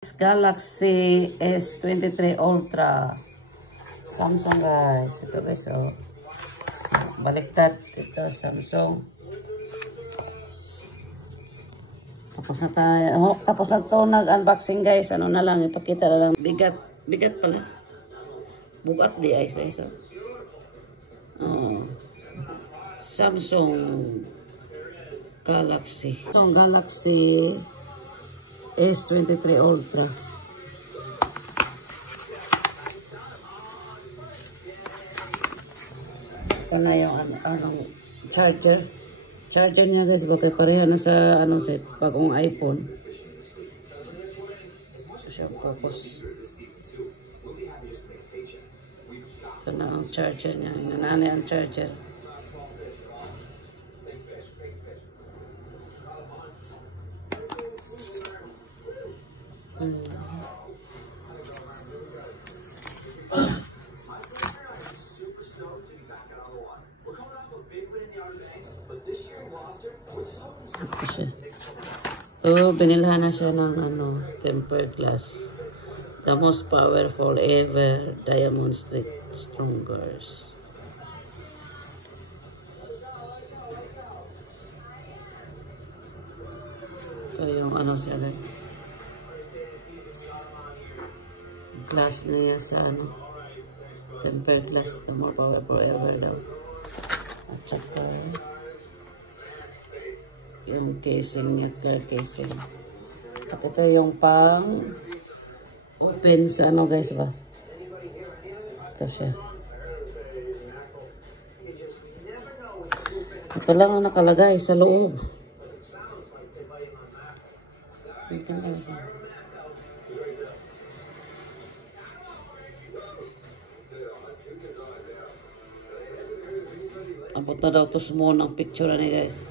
Galaxy S23 Ultra. Samsung guys. Ito guys, oh. Baliktad. Ito, Samsung. Tapos na tayo. Oh, tapos na ito nag-unboxing guys. Ano na lang, ipakita na lang. Bigat. Bigat pala. Bugat di ay isa. Oh. Samsung Galaxy. Samsung Galaxy S23 Ultra. Ito na yung anong charger. Charger niya guys, bakit pareha na sa ano set, bagong iPhone. Ito siya purpose. Ito na ang charger niya. Nananay ang charger. So, binilhan na siya ng ano, tempered glass. The most powerful ever diamond strongers. So, yung ano siya rin. Glass na yan sa ano, tempered glass. The more powerful ever daw. At saka yung casing niya, clear casing. At ito yung pang open sa ano guys ba? Ito siya. Ito lang ang nakalagay sa loob. Ito lang siya. Abot na daw to small ng picture ni guys.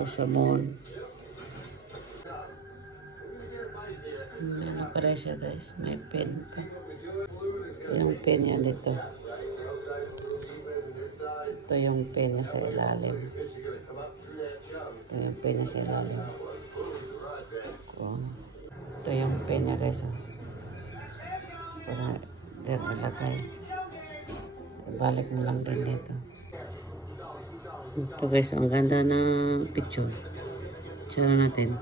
Ito sa moon. Ano pala siya guys? May pen pa. Yung pen yan dito. Ito yung pen niya sa ilalim. Ito yung pen niya sa ilalim. Ito yung pen niya guys. Para dito nalagay. Balik mo lang din dito. Ito guys, ang ganda ng picture. Tsara natin.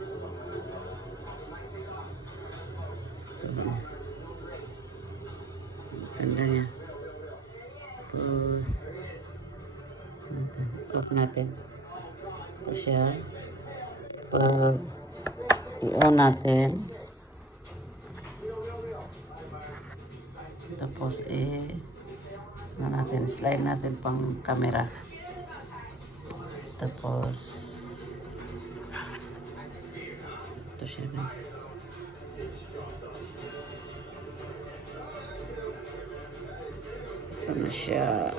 Ito. Ganda niya. Tapos off natin. Ito siya. Pag i-on natin. Tapos natin, slide natin pang camera. Tapos ito siya guys. Ito na siya.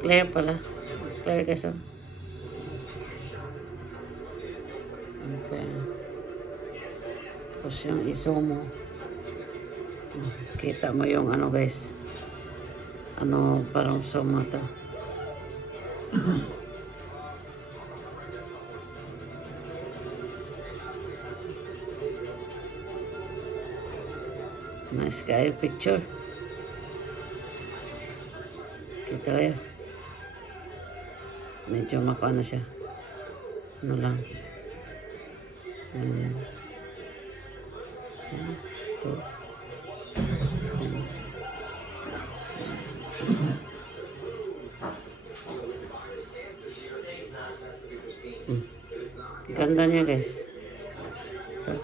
Clear pala. Clear guys. Okay. Tapos yung iso mo. Kita mo yung ano guys. Ano parang zoom to. Nice kayo picture. Kita kaya. Medyo makuha na siya. Ano lang. Ayan. Ito. Ganda niya guys. Ito.